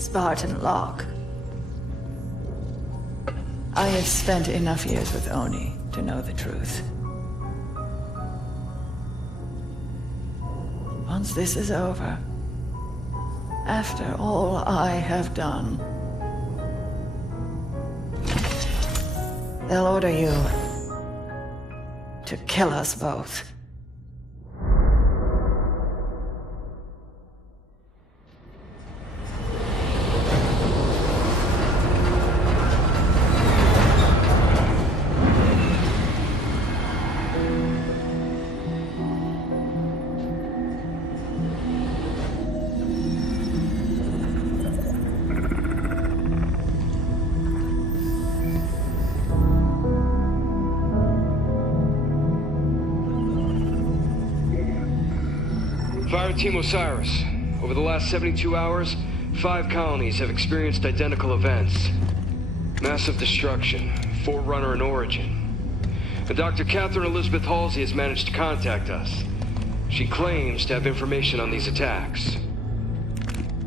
Spartan Locke. I have spent enough years with Oni to know the truth. Once this is over, after all I have done, they'll order you to kill us both. Fire Team Osiris. Over the last 72 hours, 5 colonies have experienced identical events. Massive destruction, Forerunner in origin. And Dr. Catherine Elizabeth Halsey has managed to contact us. She claims to have information on these attacks.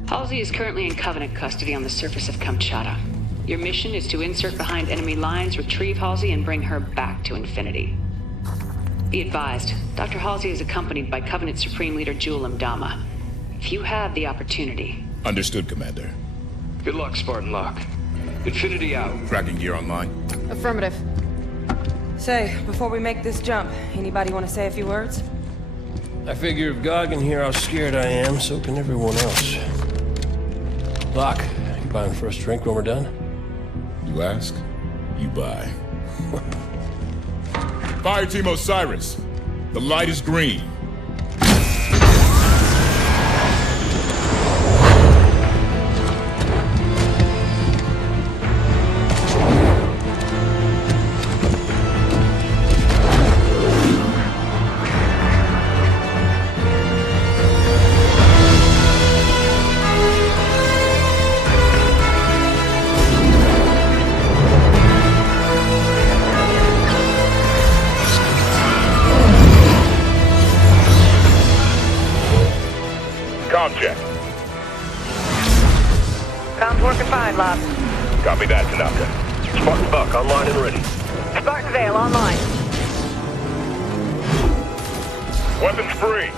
Halsey is currently in Covenant custody on the surface of Kamchatka. Your mission is to insert behind enemy lines, retrieve Halsey, and bring her back to Infinity. Be advised, Dr. Halsey is accompanied by Covenant Supreme Leader Jul 'Mdama. If you have the opportunity... Understood, Commander. Good luck, Spartan Locke. Infinity out. Tracking gear online. Affirmative. Say, before we make this jump, anybody want to say a few words? I figure if God can hear how scared I am, so can everyone else. Locke, you buying the first drink when we're done? You ask, you buy. Fire Team Osiris, the light is green. Check. Comms working fine, Locke. Copy that, Tanaka. Spartan Buck online and ready. Spartan Vale online. Weapons free.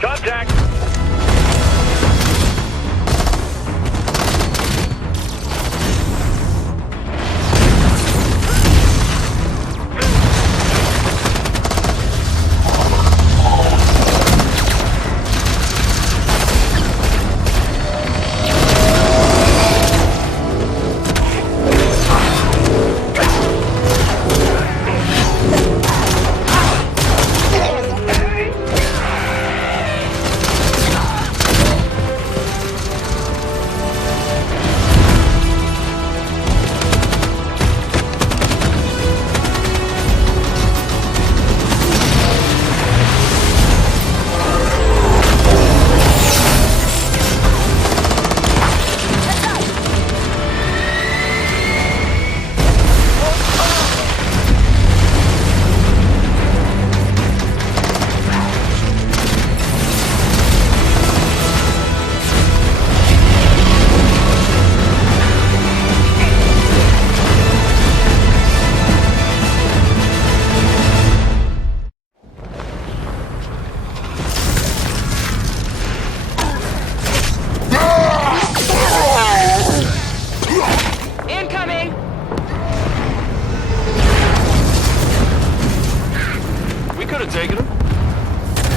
Contact!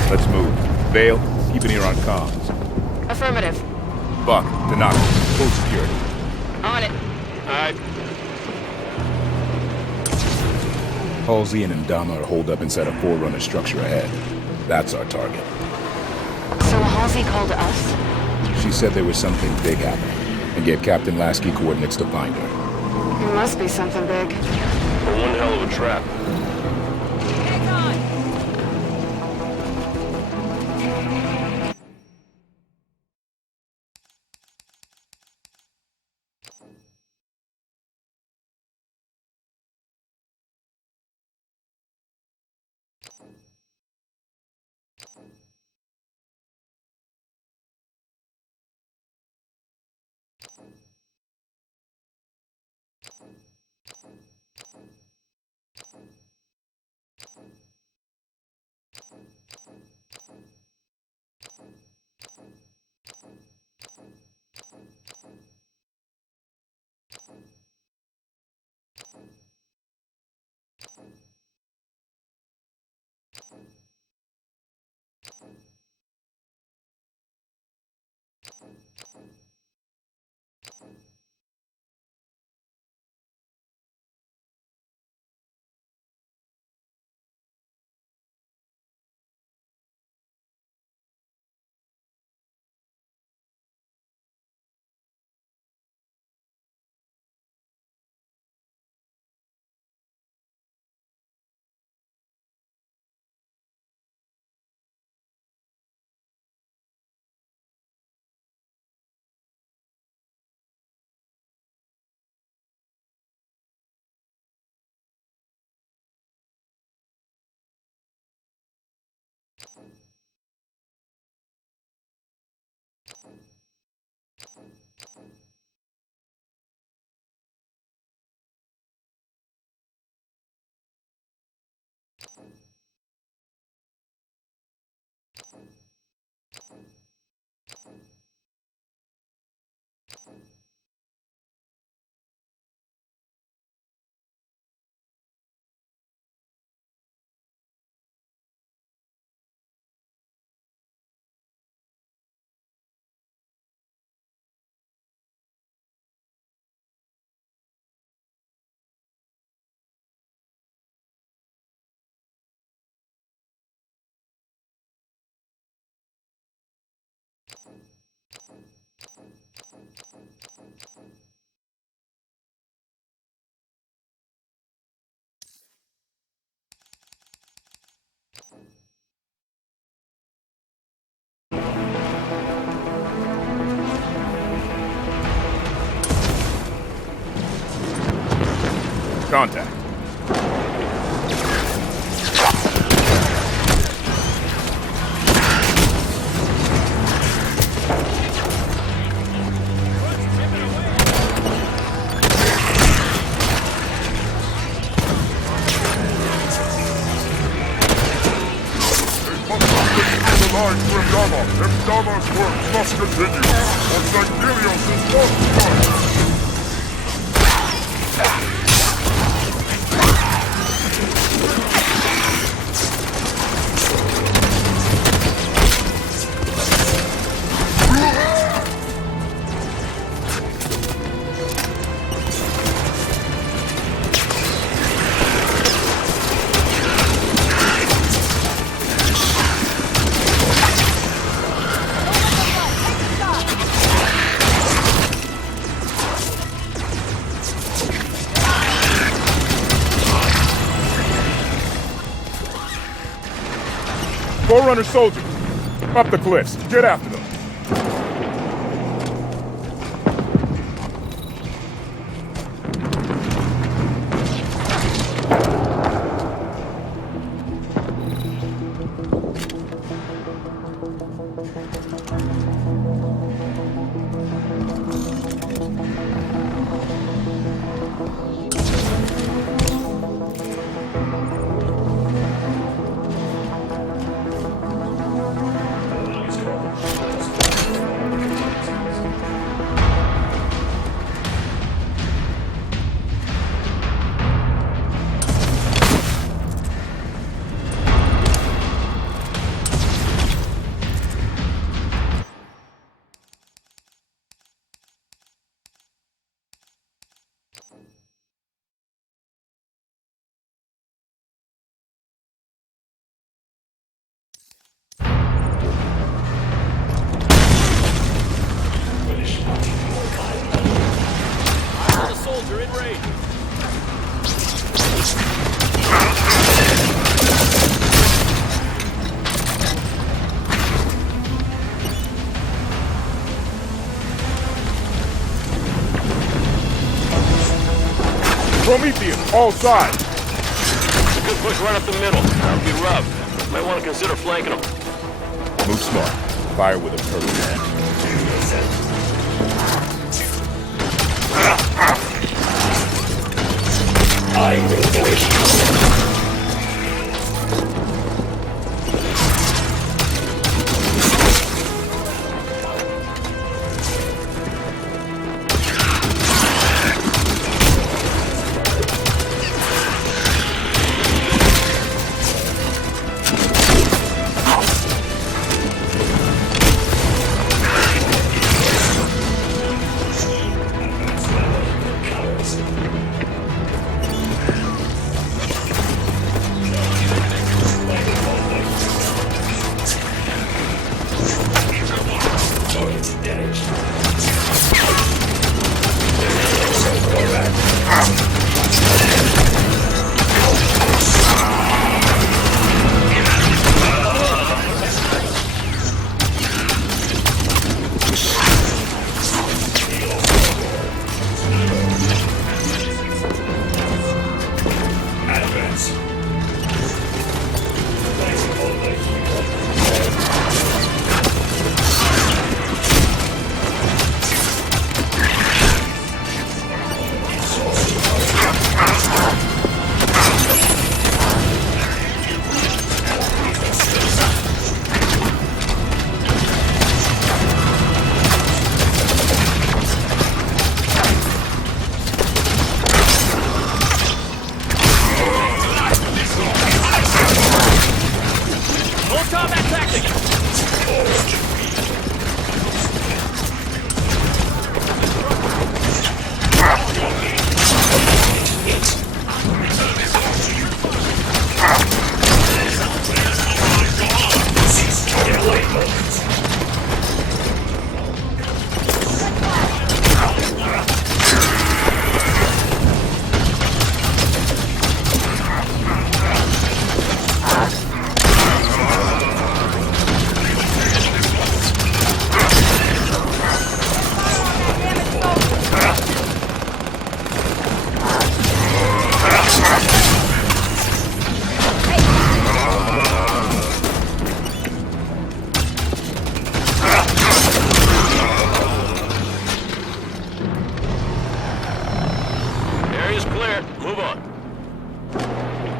Let's move. Vale, keep an ear on comms. Affirmative. Buck, Tanaka, full security. On it. Alright. Halsey and Ndama are holed up inside a Forerunner structure ahead. That's our target. So Halsey called us? She said there was something big happening, and gave Captain Lasky coordinates to find her. It must be something big. One hell of a trap. Hands on! Contact. continue, or St. Helios is not Forerunner soldiers, up the cliffs. Get after them. Prometheus, all sides. Good push right up the middle. That'll be rough. Might want to consider flanking them. Move smart. Fire with a perfect hand. I will wish.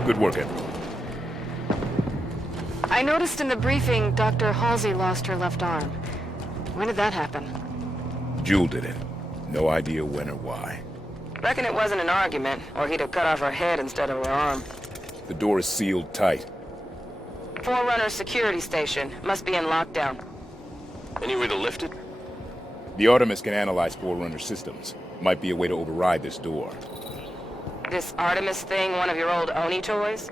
Good work, Evan. I noticed in the briefing Dr. Halsey lost her left arm. When did that happen? Jewel did it. No idea when or why. Reckon it wasn't an argument, or he'd have cut off her head instead of her arm. The door is sealed tight. Forerunner security station. Must be in lockdown. Any way to lift it? The Artemis can analyze Forerunner systems. Might be a way to override this door. This Artemis thing one of your old Oni toys?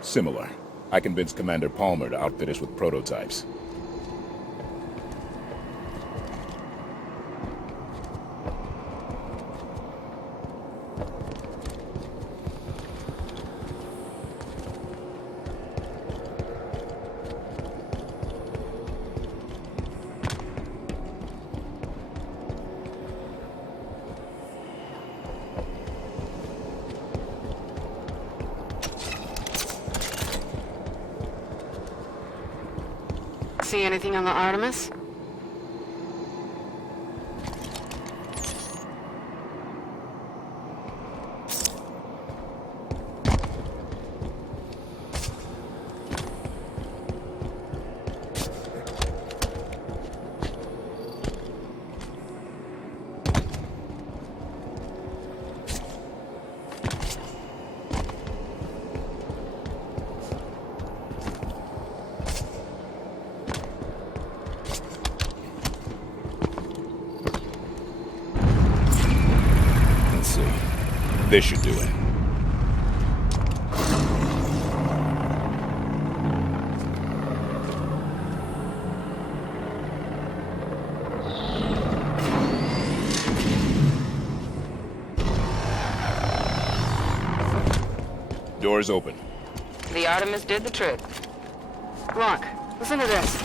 Similar. I convinced Commander Palmer to outfit us with prototypes. See anything on the Artemis? This should do it. Doors open. The Artemis did the trick. Locke, listen to this.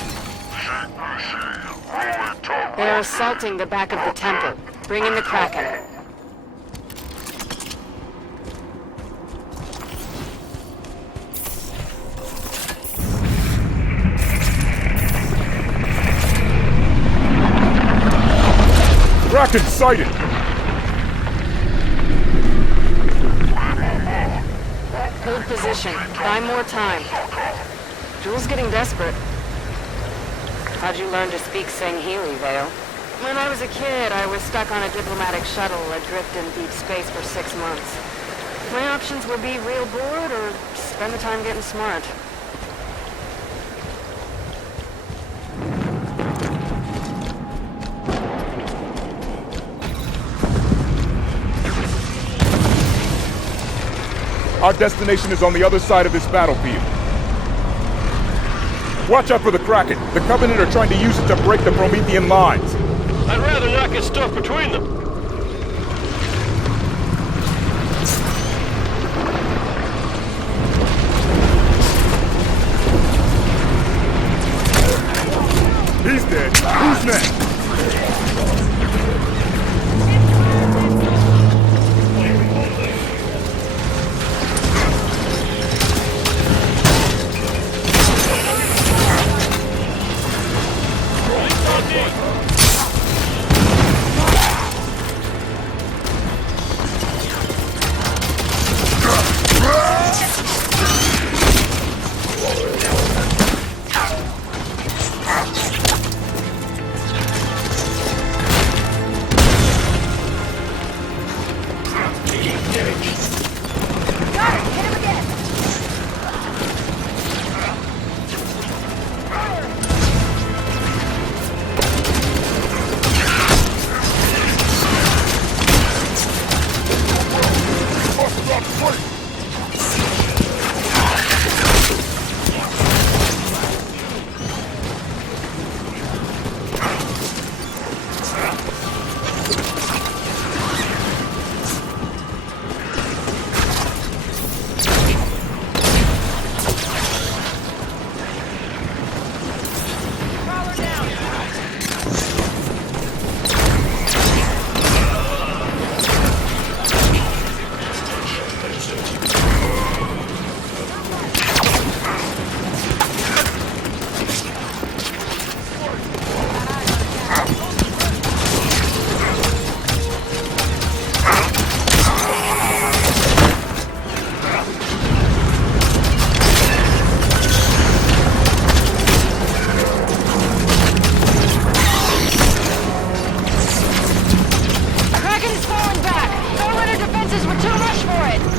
They're assaulting the back of the temple. Bring in the Kraken. Kraken sighted! Hold position. Buy more time. Jewel's getting desperate. How'd you learn to speak Sangheili, Vale? When I was a kid, I was stuck on a diplomatic shuttle adrift in deep space for 6 months. My options were be real bored or spend the time getting smart. Our destination is on the other side of this battlefield. Watch out for the Kraken. The Covenant are trying to use it to break the Promethean lines. I'd rather not get stuck between them. He's dead. Who's next?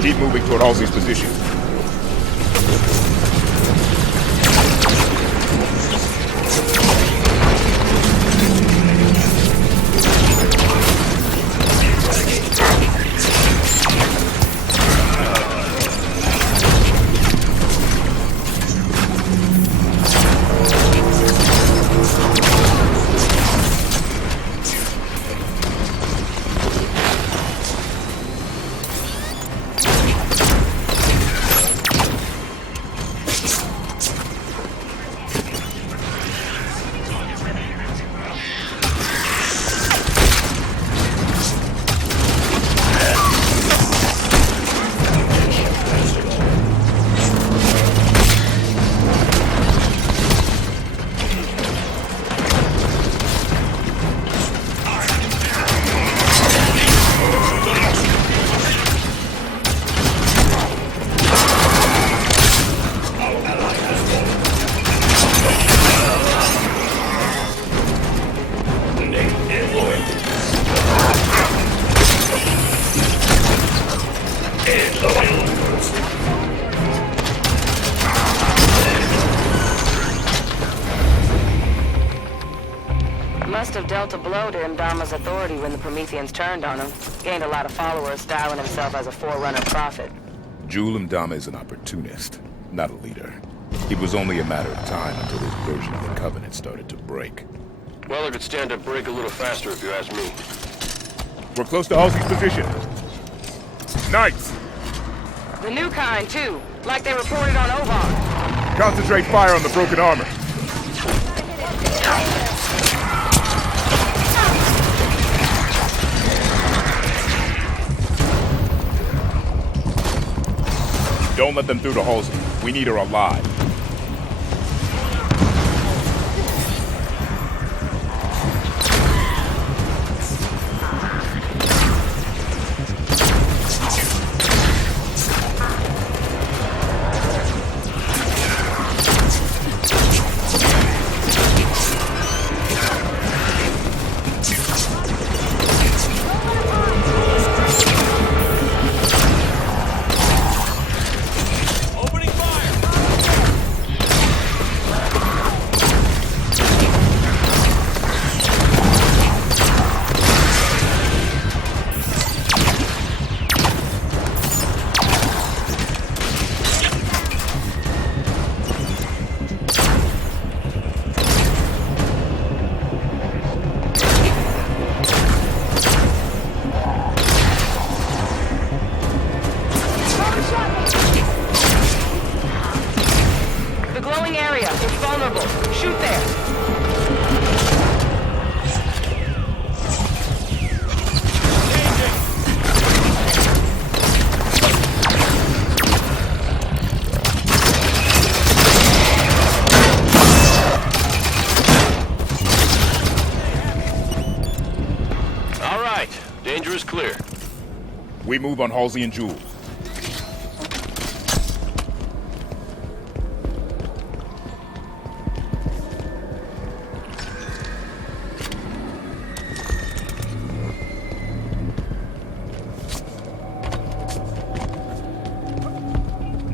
Keep moving toward Halsey's position. Must have dealt a blow to Imdama's authority when the Prometheans turned on him. Gained a lot of followers, styling himself as a forerunner prophet. Jul 'Mdama is an opportunist, not a leader. It was only a matter of time until his version of the Covenant started to break. Well, it could stand to break a little faster if you ask me. We're close to Halsey's position. Knights! The new kind, too. Like they reported on Oban. Concentrate fire on the broken armor. Don't let them through to Halsey. We need her alive. Danger is clear. We move on Halsey and Jul.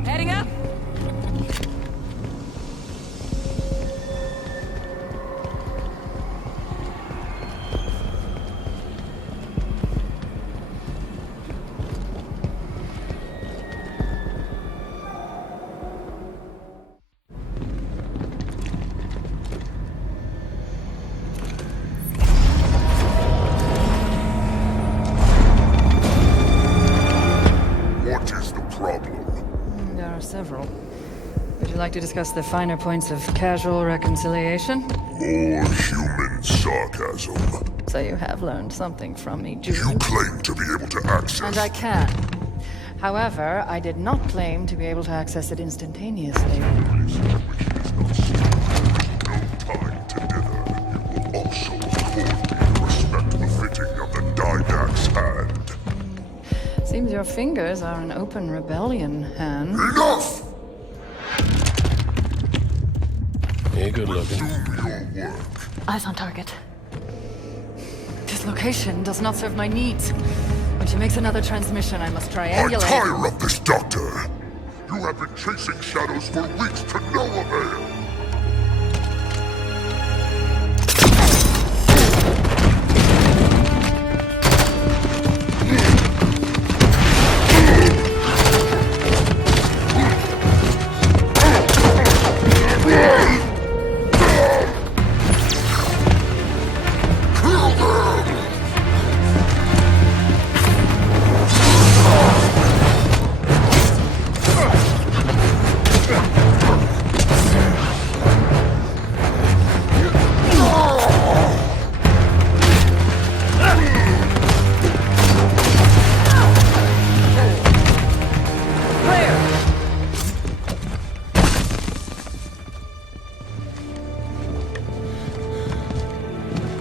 Heading up. Several. Would you like to discuss the finer points of casual reconciliation? More human sarcasm. So you have learned something from me, Jul. You claim to be able to access... And I can. However, I did not claim to be able to access it instantaneously. No time to dither. You will also afford me respect befitting of the Didact's hand. Seems your fingers are an open rebellion, Han. Enough! Yeah, good looking. Do your work. Eyes on target. This location does not serve my needs. When When she makes another transmission, I must I triangulate. tire of this, Doctor. You have been chasing shadows for weeks to no avail.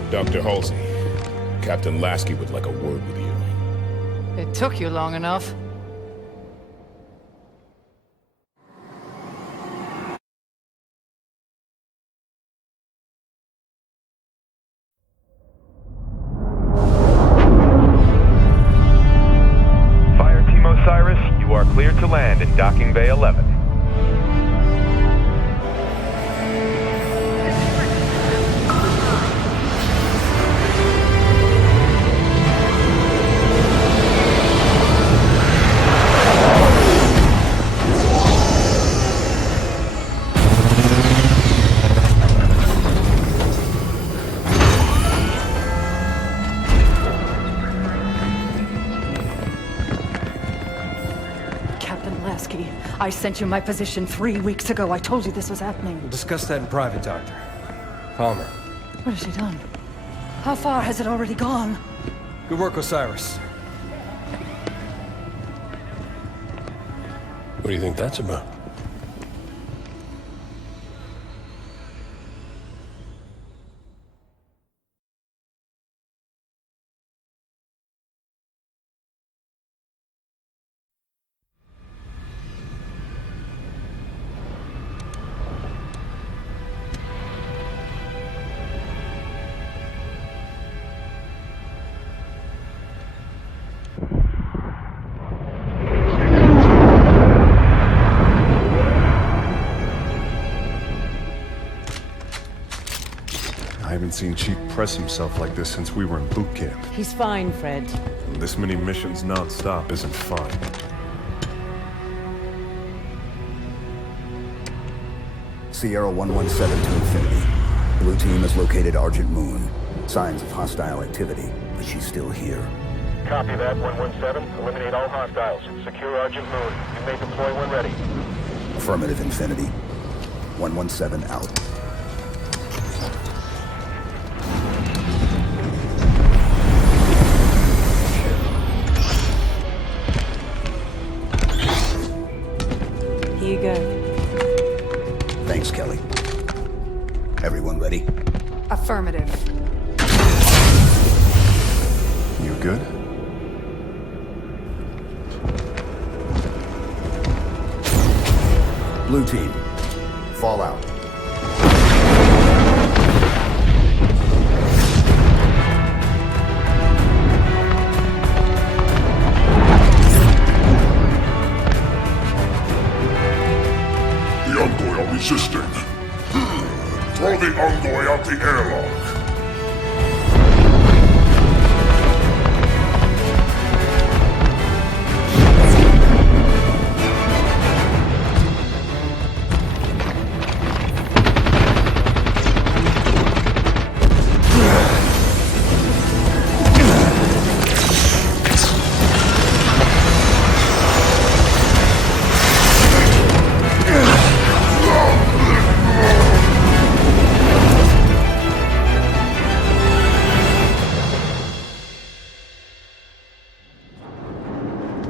Dr. Halsey, Captain Lasky would like a word with you. It took you long enough. Fire Team Osiris, you are cleared to land in Docking Bay 11. I sent you my position 3 weeks ago. I told you this was happening. We'll discuss that in private, Doctor. Palmer. What has she done? How far has it already gone? Good work, Osiris. What do you think that's about? I haven't seen Chief press himself like this since we were in boot camp. He's fine, Fred. This many missions non-stop isn't fun. Sierra 117 to Infinity. Blue team has located Argent Moon. Signs of hostile activity, but she's still here. Copy that, 117. Eliminate all hostiles. Secure Argent Moon. You may deploy when ready. Affirmative, Infinity. 117 out. Here you go. Thanks, Kelly. Everyone ready? Affirmative. You good? Blue team, fall out. The Envoy are resisting. Throw the Envoy out the airlock.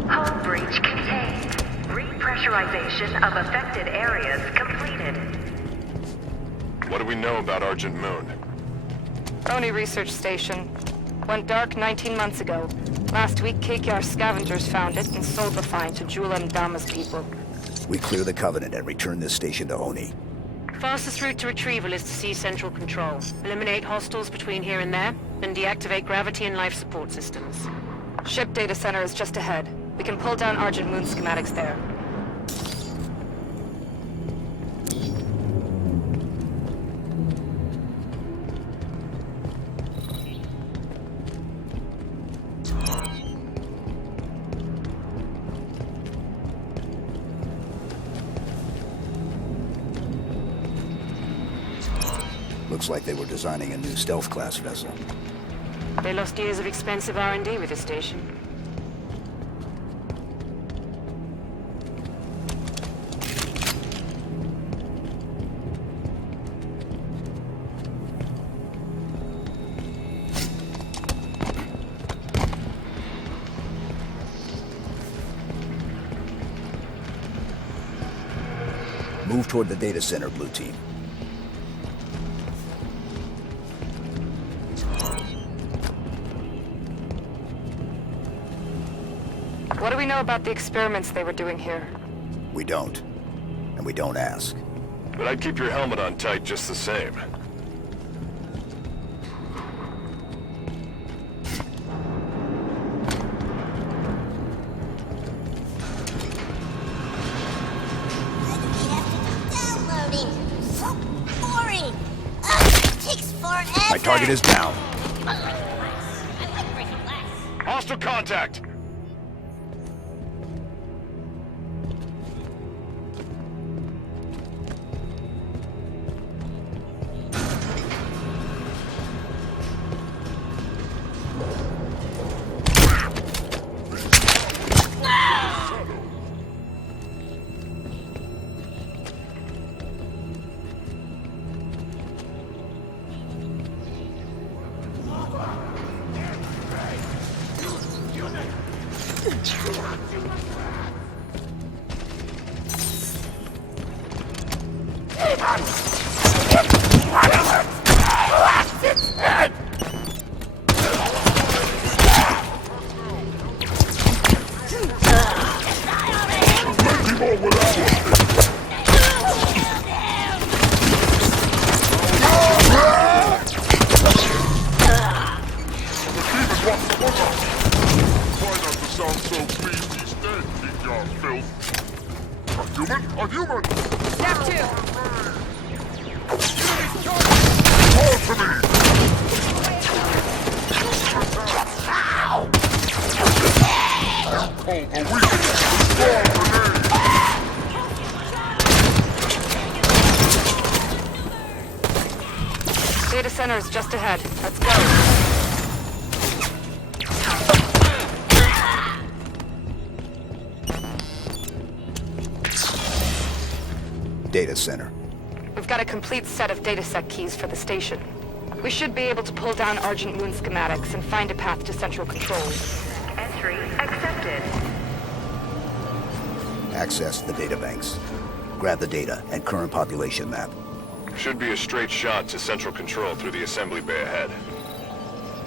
Hull breach contained. Repressurization of affected areas completed. What do we know about Argent Moon? Brony Research Station. Went dark 19 months ago. Last week, KKR scavengers found it and sold the find to Jula and Dama's people. We clear the Covenant and return this station to Oni. Fastest route to retrieval is to seize central control. Eliminate hostiles between here and there, then deactivate gravity and life support systems. Ship data center is just ahead. We can pull down Argent Moon schematics there. Looks like they were designing a new stealth-class vessel. They lost years of expensive R&D with the station. Move toward the data center, Blue Team. What do we know about the experiments they were doing here? We don't. And we don't ask. But I'd keep your helmet on tight just the same. My target is down. Hostile contact! Data center is just ahead. Let's go. Data center. We've got a complete set of datasec keys for the station. We should be able to pull down Argent Moon schematics and find a path to central controls. Entry accepted. Access the databanks. Grab the data and current population map. Should be a straight shot to central control through the assembly bay ahead.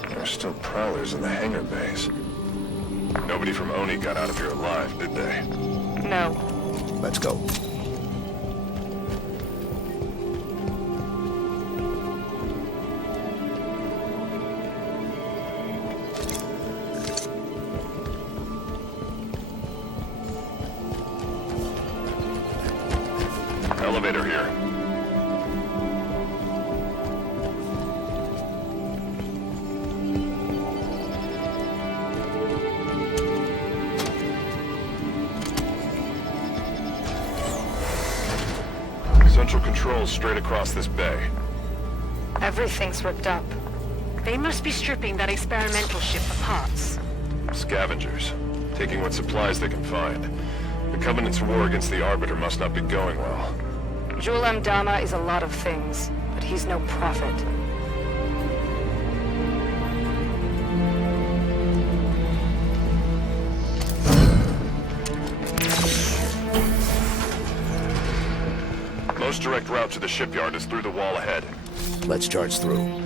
There are still prowlers in the hangar bays. Nobody from Oni got out of here alive, did they? No. Let's go. Elevator here. Central control's straight across this bay. Everything's ripped up. They must be stripping that experimental ship of parts. Scavengers, taking what supplies they can find. The Covenant's war against the Arbiter must not be going well. Jul Mdama is a lot of things, but he's no prophet. Most direct route to the shipyard is through the wall ahead. Let's charge through.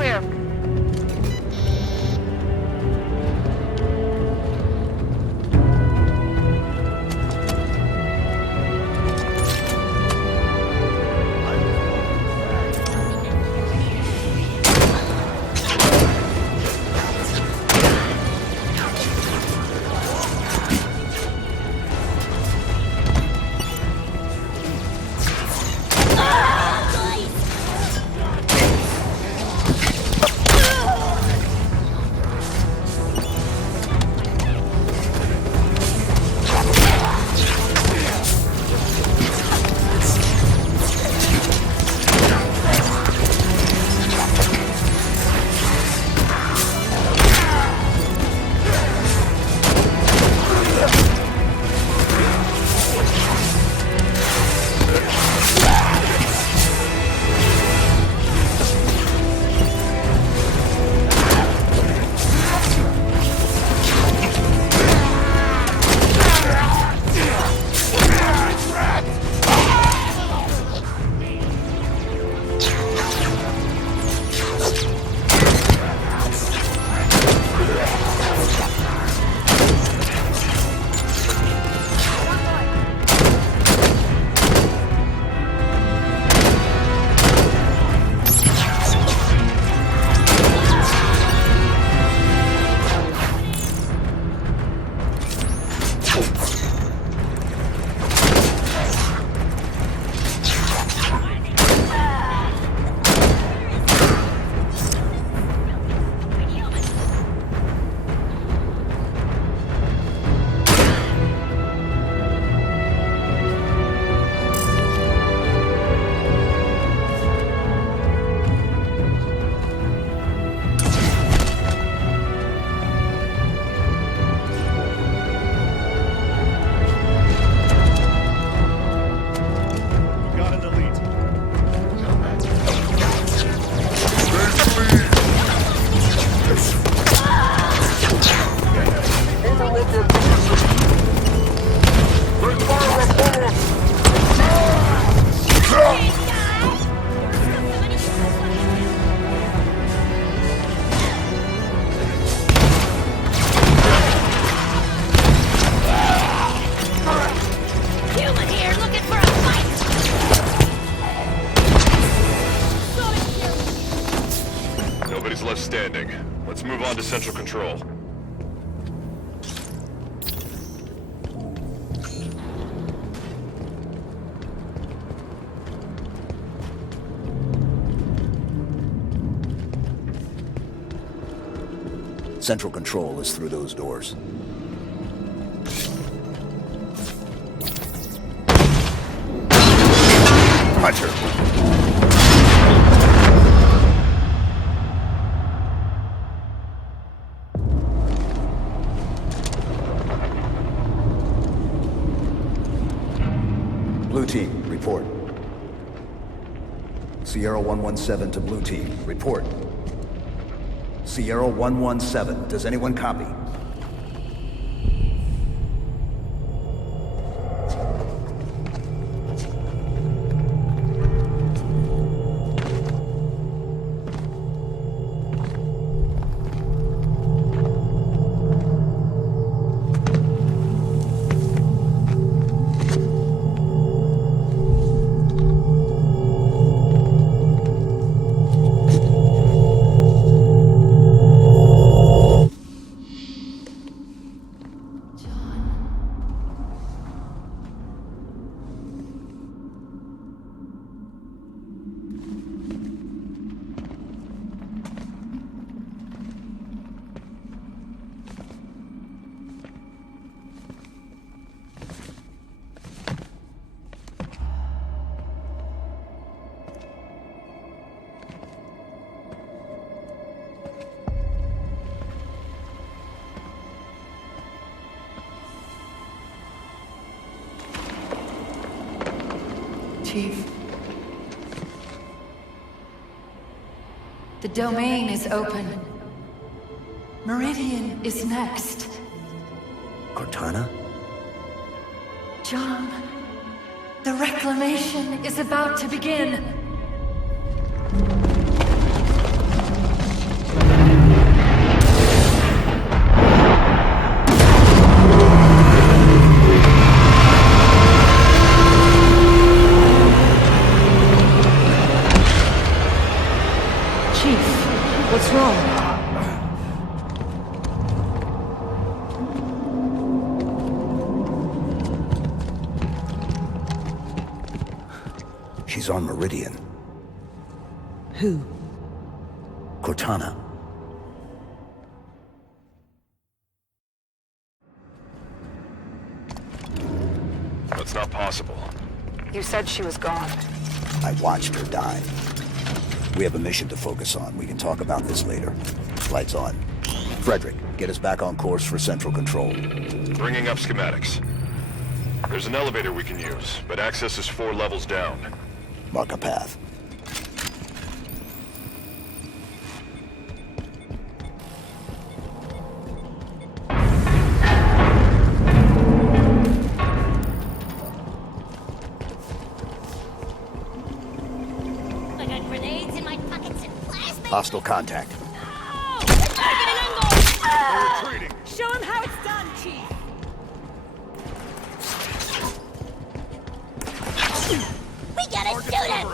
clear. left standing. Let's move on to Central Control. Central Control is through those doors. Hunter! Blue Team, report. Sierra 117 to Blue Team, report. Sierra 117, does anyone copy? Chief. The domain is open. Meridian is next. Cortana? John, the reclamation is about to begin. Chief, what's wrong? She's on Meridian. Who? Cortana. That's not possible. You said she was gone. I watched her die. We have a mission to focus on. We can talk about this later. Lights on. Frederick, get us back on course for Central Control. Bringing up schematics. There's an elevator we can use, but access is 4 levels down. Mark a path. I got grenades in my pockets and plastic. Hostile contact. Retreating. Show him how it's done, Chief. We gotta shoot him.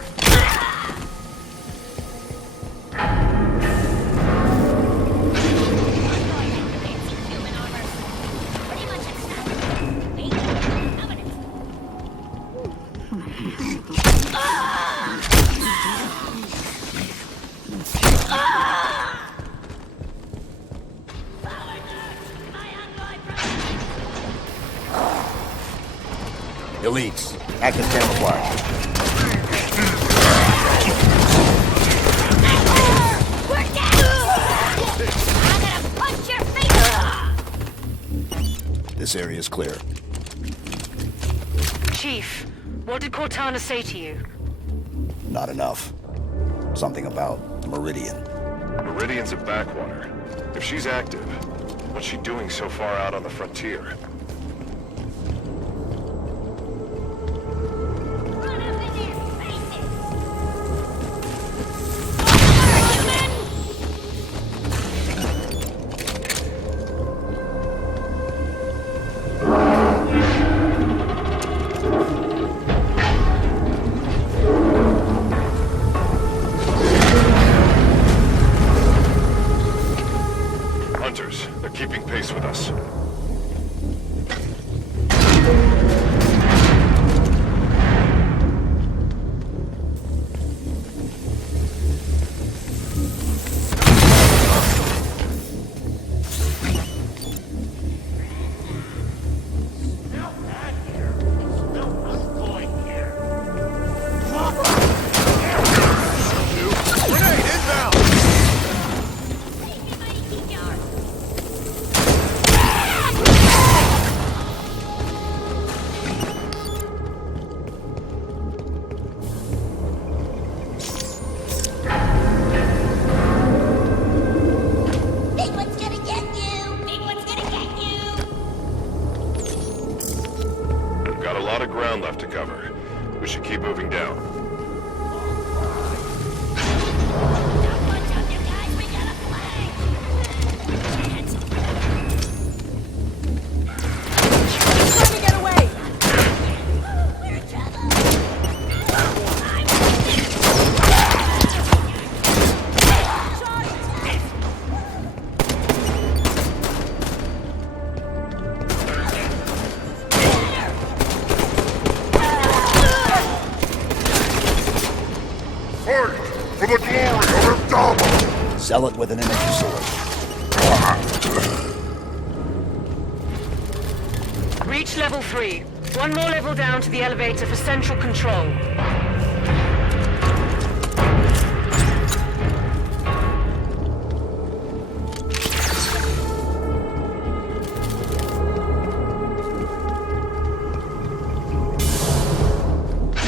Elites, active camouflage. We're down! I'm gonna punch your face! This area is clear. Chief, what did Cortana say to you? Not enough. Something about Meridian. Meridian's a backwater. If she's active, what's she doing so far out on the frontier? Run up into your faces! Hunters, they're keeping pace with us. Big one's gonna get you! Big one's gonna get you! We've got a lot of ground left to cover. We should keep moving down. Watch out, you guys! We got a flag! Trying to get away! We're in trouble! Fight for the glory of Amdama! Zealot with an energy sword. Reach level 3. One more level down to the elevator for Central Control.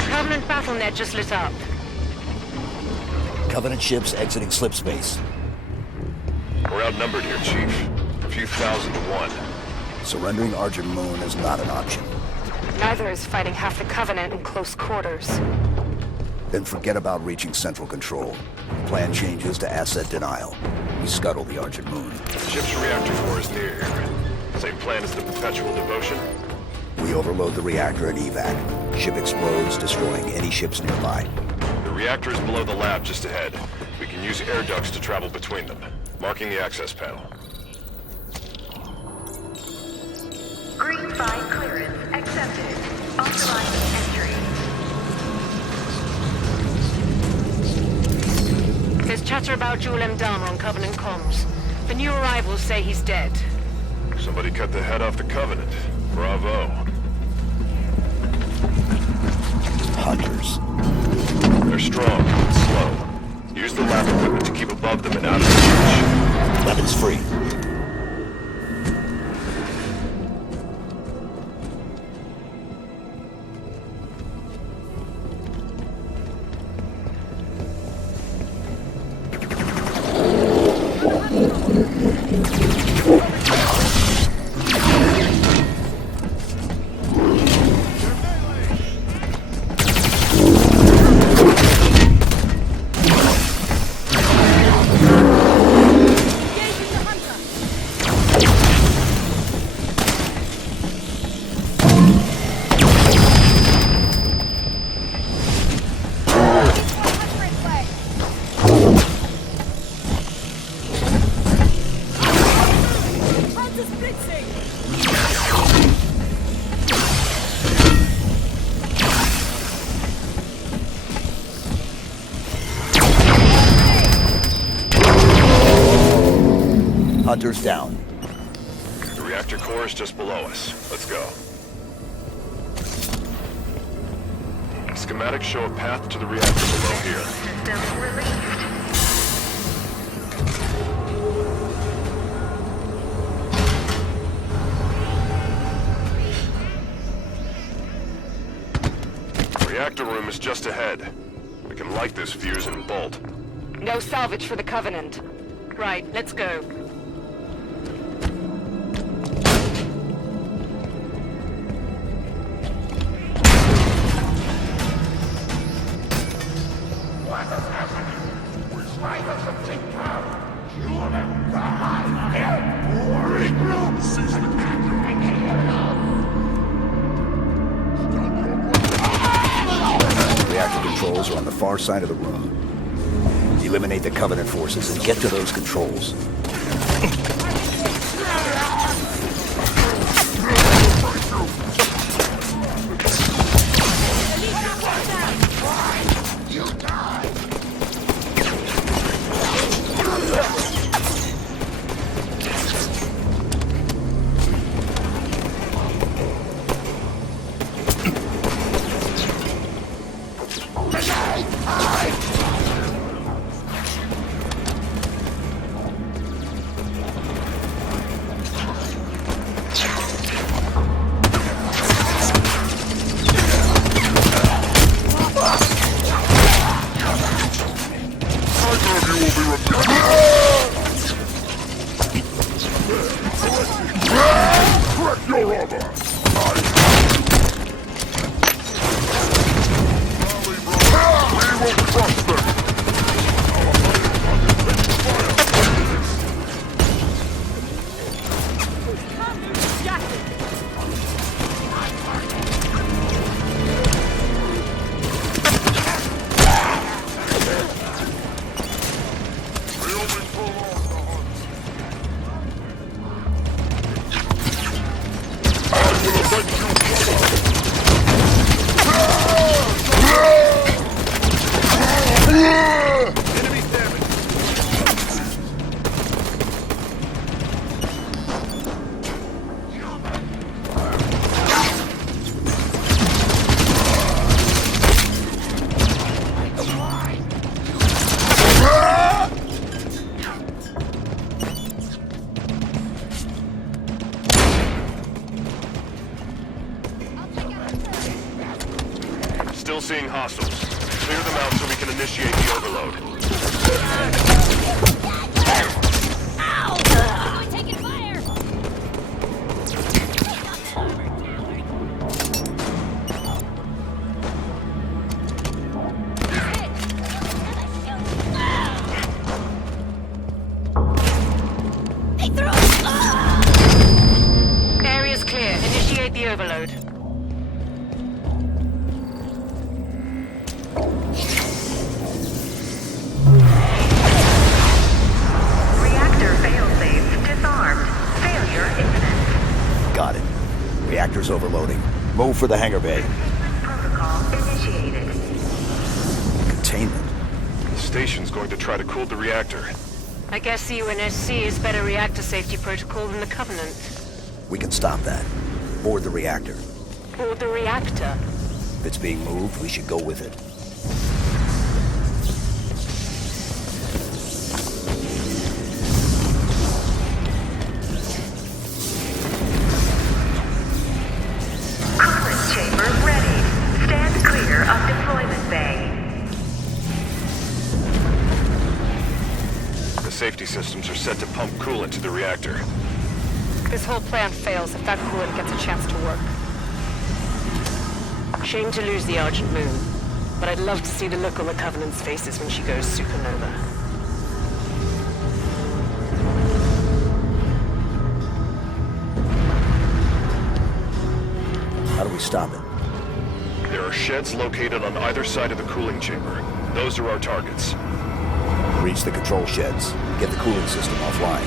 Covenant BattleNet just lit up. Covenant ships exiting slip space. We're outnumbered here, Chief. A few thousand to 1. Surrendering Argent Moon is not an option. Neither is fighting half the Covenant in close quarters. Then forget about reaching Central Control. Plan changes to asset denial. We scuttle the Argent Moon. Ship's reactor core is near here. Same plan as the Perpetual Devotion? We overload the reactor at evac. Ship explodes, destroying any ships nearby. The reactor is below the lab just ahead. We can use air ducts to travel between them. Marking the access panel. Green 5 clearance accepted. Authorizing entry. There's chatter about Jul Mdama on Covenant comms. The new arrivals say he's dead. Somebody cut the head off the Covenant. Bravo. Hunters. They're strong, but slow. Use the lab equipment to keep above them and out of their reach. Weapons free. Hunters down. The reactor core is just below us. Let's go. Schematics show a path to the reactor below here. System released. Reactor room is just ahead. We can light this fuse and bolt. No salvage for the Covenant. Right, let's go. Reactor controls are on the far side of the room. Eliminate the Covenant forces and get to those controls. Still seeing hostiles. Clear them out so we can initiate the overload. Area's clear. Initiate the overload. Move for the hangar bay. Protocol initiated. Containment. The station's going to try to cool the reactor. I guess the UNSC is better reactor safety protocol than the Covenant. We can stop that. Board the reactor. Board the reactor? If it's being moved, we should go with it. Coolant chamber ready. Stand clear of deployment bay. The safety systems are set to pump coolant to the reactor. This whole plan fails if that coolant gets a chance to work. Shame to lose the Argent Moon, but I'd love to see the look on the Covenant's faces when she goes supernova. How do we stop it? There are sheds located on either side of the cooling chamber. Those are our targets. Reach the control sheds. Get the cooling system offline.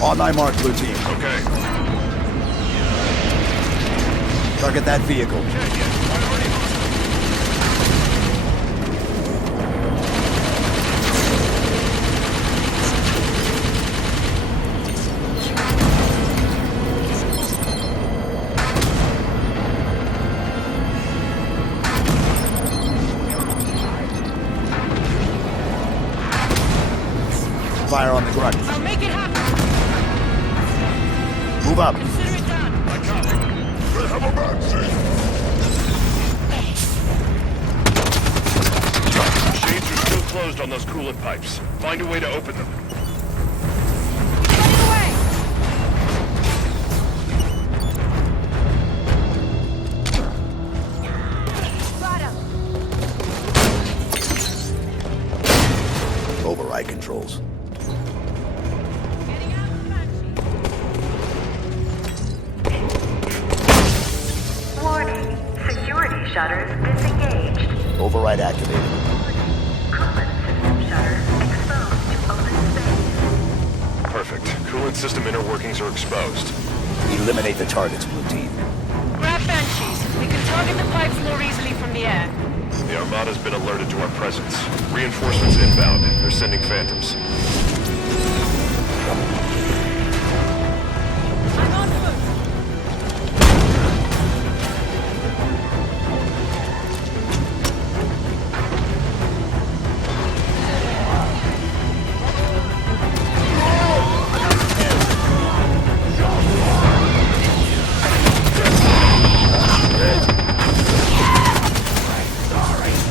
On my mark, blue team. Okay. Target that vehicle. Fire on the grunt. I'll make it happen! Move up. Consider it done! They have a magazine! Shades are still closed on those coolant pipes. Find a way to open them. Override controls. Warning. Security shutters disengaged. Override activated. Coolant system shutters exposed to open space. Perfect. Coolant system inner workings are exposed. Eliminate the targets, blue team. Grab Banshees. We can target the pipes more easily from the air. The Armada's been alerted to our presence. Reinforcements inbound. They're sending Phantoms. I'm on foot.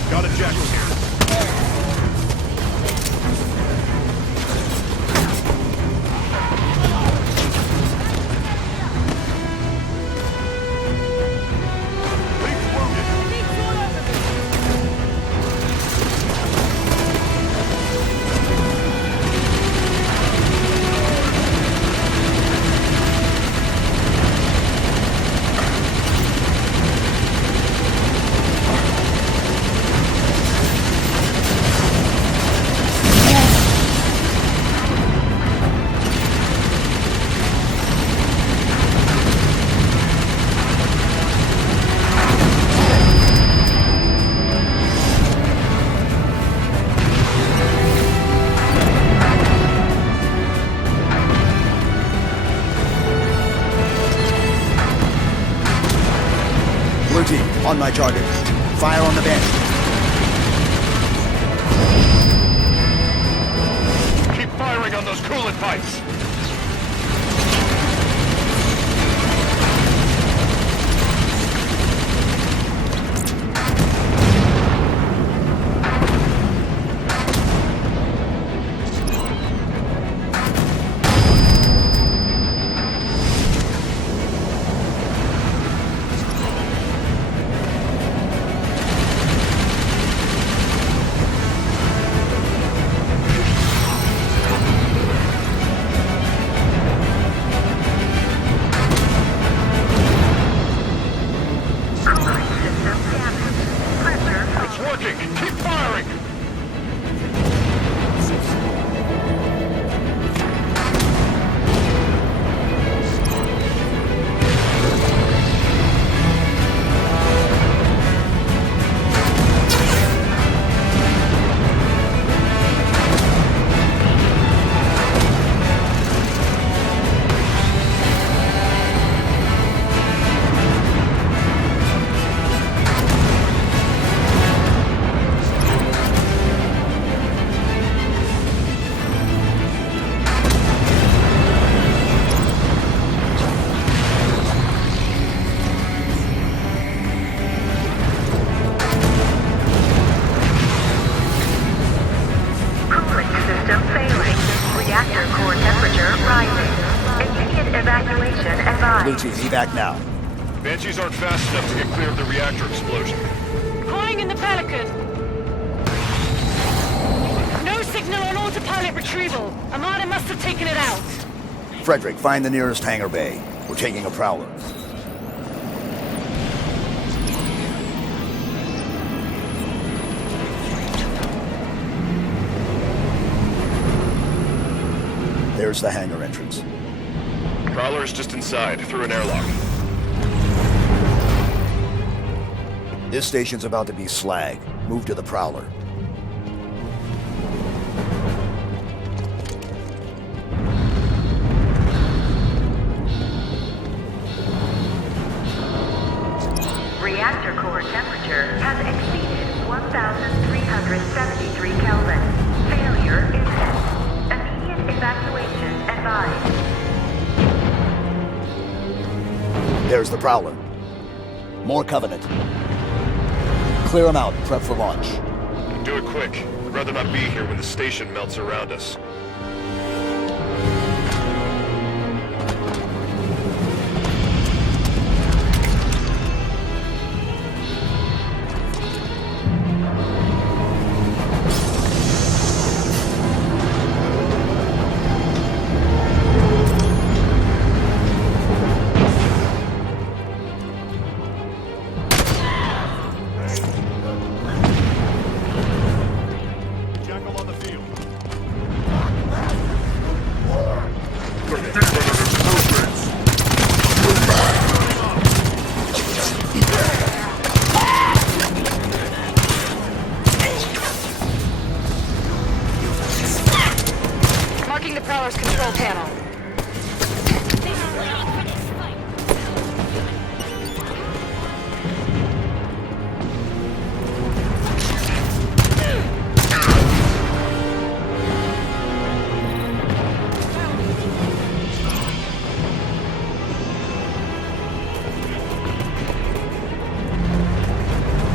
Got a jackal here. Blue team, on my target. Fire on the bench. Keep firing on those coolant pipes. working! Keep firing! Cooling system failing. Reactor core temperature rising. Immediate evacuation advised. Blue Chief, evac now. Banshees aren't fast enough to get clear of the reactor explosion. Calling in the Pelican. No signal on autopilot retrieval. Armada must have taken it out. Frederick, find the nearest hangar bay. We're taking a Prowler. There's the hangar entrance. Prowler is just inside, through an airlock. This station's about to be slag. Move to the Prowler. Reactor core temperature has exceeded 1,373 Kelvin. Failure imminent. Immediate evacuation advised. There's the Prowler. More Covenant. Clear them out. Prep for launch. Do it quick. I'd rather not be here when the station melts around us. Marking the Prowler's control panel.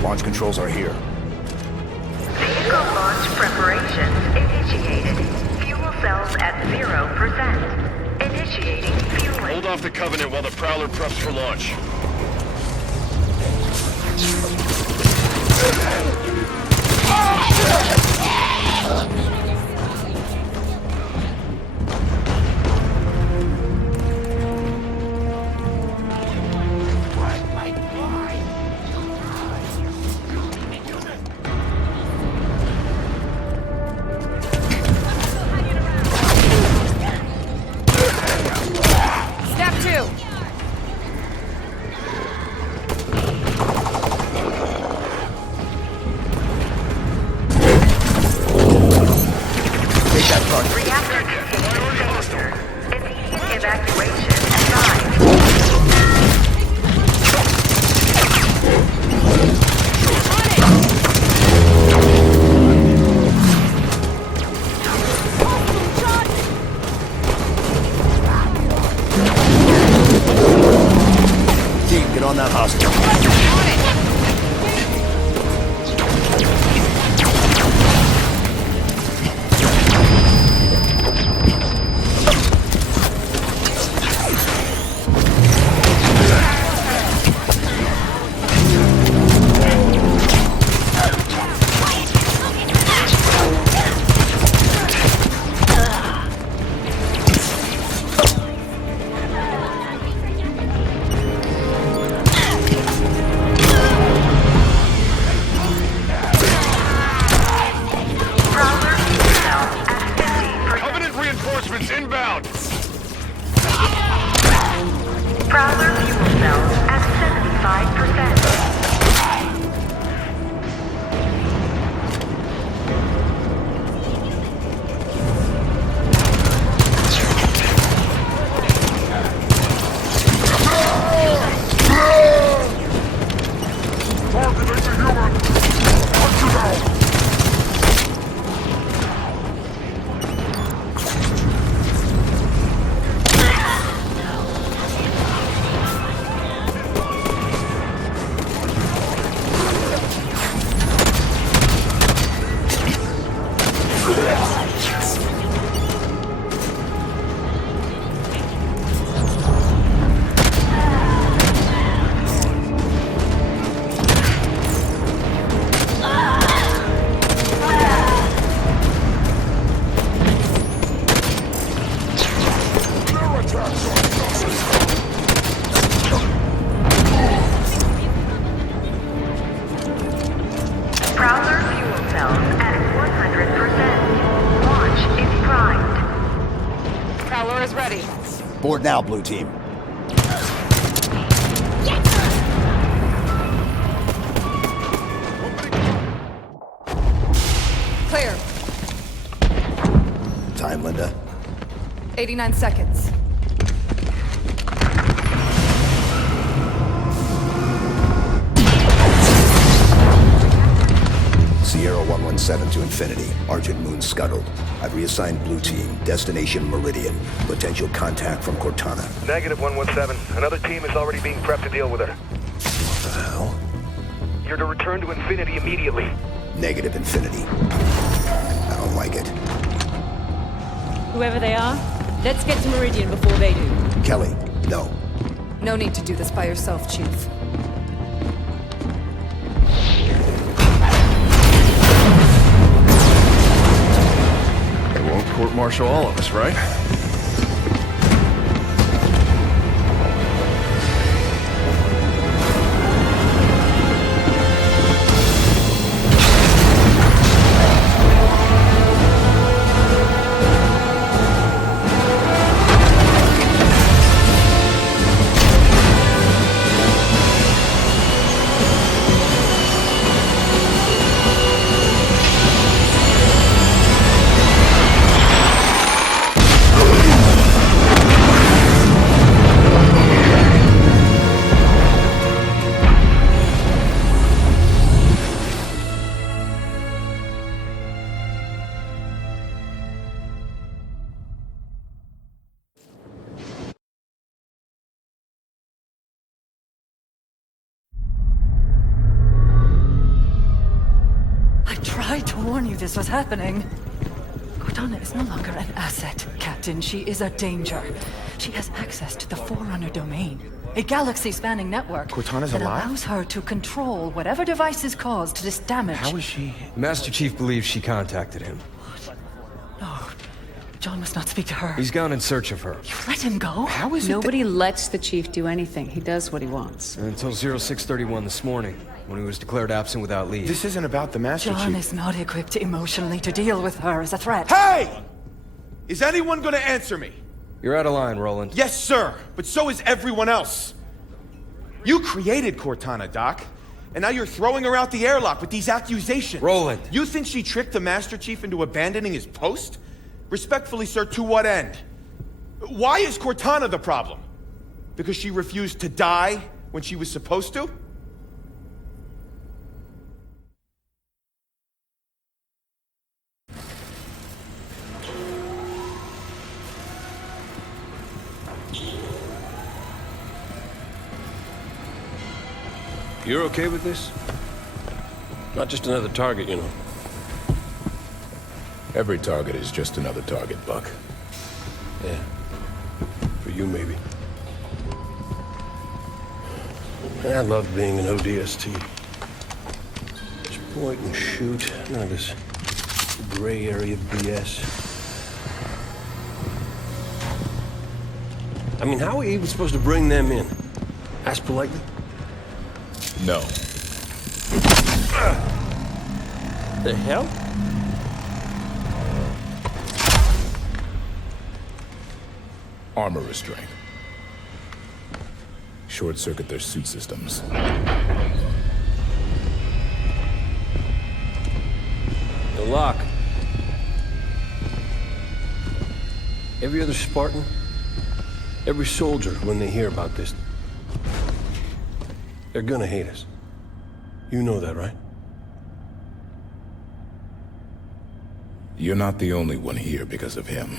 Launch controls are here. Vehicle launch preparations initiated. Fuel cells at 0%. Initiating fueling. Hold off the Covenant while the Prowler preps for launch. Step 2. Target is a human! Hunt you down! Prowler fuel cells at 100%. Launch is primed. Prowler is ready. Board now, Blue Team. Clear. Time, Linda. 89 seconds. Sierra 117 to Infinity. Argent Moon scuttled. I've reassigned Blue Team. Destination Meridian. Potential contact from Cortana. Negative 117. Another team is already being prepped to deal with her. What the hell? You're to return to Infinity immediately. Negative, Infinity. I don't like it. Whoever they are, let's get to Meridian before they do. Kelly, no. No need to do this by yourself, Chief. They won't court-martial all of us, right? I tried to warn you this was happening. Cortana is no longer an asset, Captain. She is a danger. She has access to the Forerunner domain, a galaxy-spanning network Cortana's that alive? allows her to control whatever devices caused this damage. How is she? Master Chief believes she contacted him. No, John must not speak to her. He's gone in search of her. You let him go? How is it Nobody lets the chief do anything. He does what he wants. Until 0631 this morning, when he was declared absent without leave. This isn't about the Master John Chief. is not equipped emotionally to deal with her as a threat. Hey! Is anyone gonna answer me? You're out of line, Roland. Yes, sir, but so is everyone else. You created Cortana, Doc, and now you're throwing her out the airlock with these accusations. Roland. You think she tricked the Master Chief into abandoning his post? Respectfully, sir, to what end? Why is Cortana the problem? Because she refused to die when she was supposed to? You're okay with this? Not just another target, you know. Every target is just another target, Buck. Yeah. For you, maybe. I love being an ODST. Just point and shoot. None of this gray area BS. I mean, how are we even supposed to bring them in? Ask politely? No. The hell? Armor restraint. Short-circuit their suit systems. The lock. Every other Spartan, every soldier, when they hear about this, they're gonna hate us. You know that, right? You're not the only one here because of him.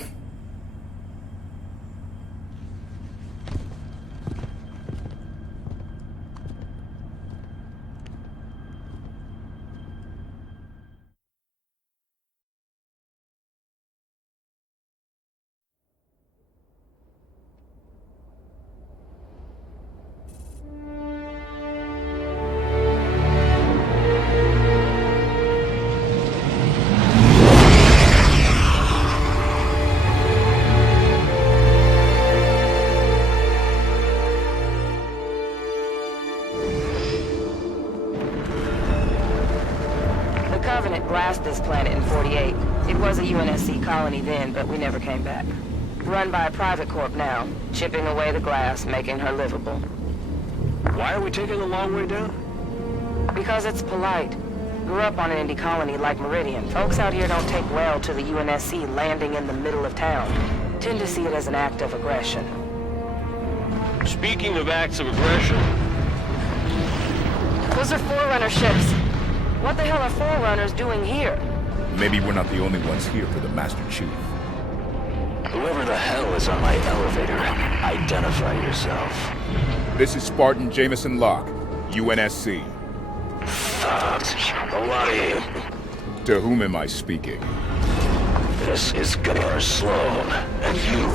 Covenant glassed this planet in 48. It was a UNSC colony then, but we never came back. Run by a private corp now, chipping away the glass, making her livable. Why are we taking the long way down? Because it's polite. Grew up on an indie colony like Meridian. Folks out here don't take well to the UNSC landing in the middle of town. Tend to see it as an act of aggression. Speaking of acts of aggression... Those are Forerunner ships. What the hell are Forerunners doing here? Maybe we're not the only ones here for the Master Chief. Whoever the hell is on my elevator, identify yourself. This is Spartan Jameson Locke, UNSC. A lot of you. To whom am I speaking? This is Governor Sloan, and you...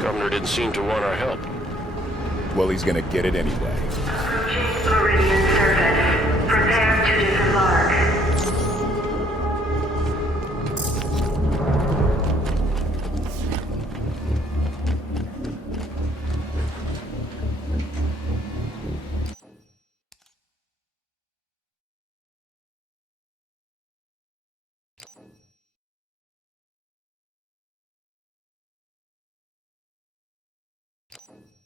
Governor didn't seem to want our help. Well, he's gonna get it anyway. Approaching Meridian surface. Prepare to disembark. You